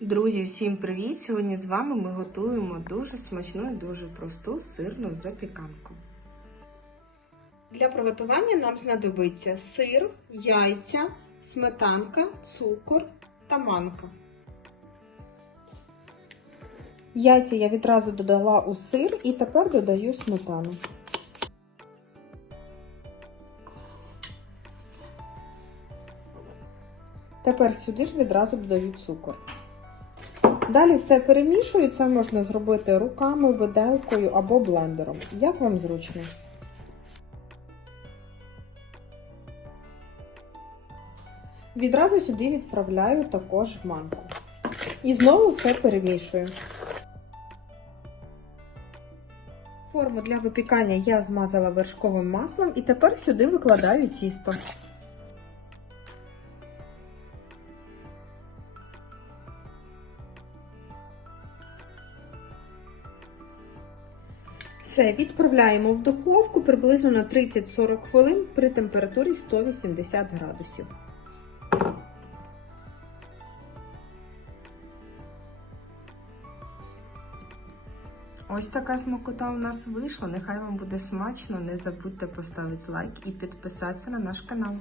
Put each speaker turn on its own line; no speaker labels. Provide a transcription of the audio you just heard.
Друзі, всім привіт! Сьогодні з вами ми готуємо дуже смачну і дуже просту сирну запіканку. Для приготування нам знадобиться сир, яйця, сметанка, цукор та манка. Яйця я відразу додала у сир і тепер додаю сметану. Тепер сюди ж відразу додаю цукор. Далі все перемішую, це можна зробити руками, виделкою або блендером. Як вам зручно? Відразу сюди відправляю також манку. І знову все перемішую. Форму для випікання я змазала вершковим маслом і тепер сюди викладаю тісто. Все, відправляємо в духовку приблизно на 30-40 хвилин при температурі 180 градусів. Ось така смакота у нас вийшла. Нехай вам буде смачно. Не забудьте поставити лайк і підписатися на наш канал.